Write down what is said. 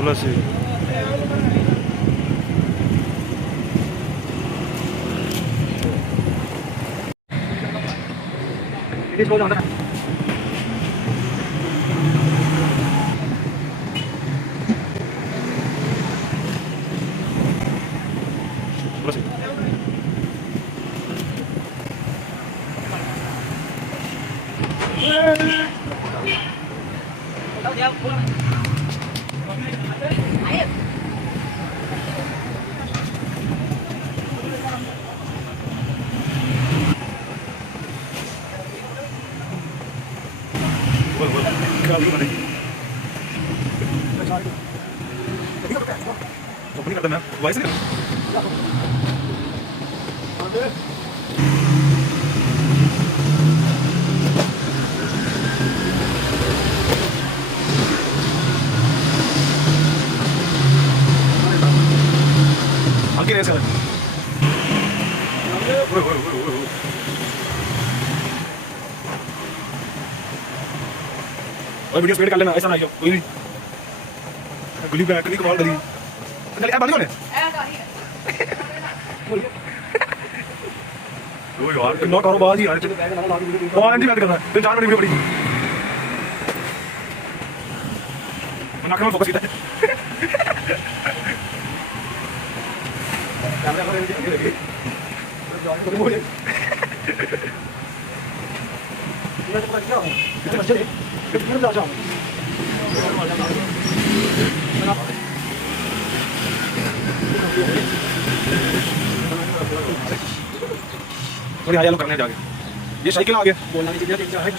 बोला सी नहीं करता मैं वॉइस नहीं आगे रेस कर और वीडियो स्पीड कर लेना ऐसा ना आइयो कोई नहीं गुली पे कली कमाल करी चल यार बंद कौन है ओ यार कितना करो बाज यार कौन एंटी बात कर रहा है 3-4 मिनट वीडियो पड़ी मैं नाक में फोकस किया कैमरा पर ये लगे जॉइन को बोले मैं तो क्या हूं कितने बच्चे कितने जा जाऊं थोड़ी आया लो करने जाके ये साइकिल आ गया बोलना नहीं चाहिए है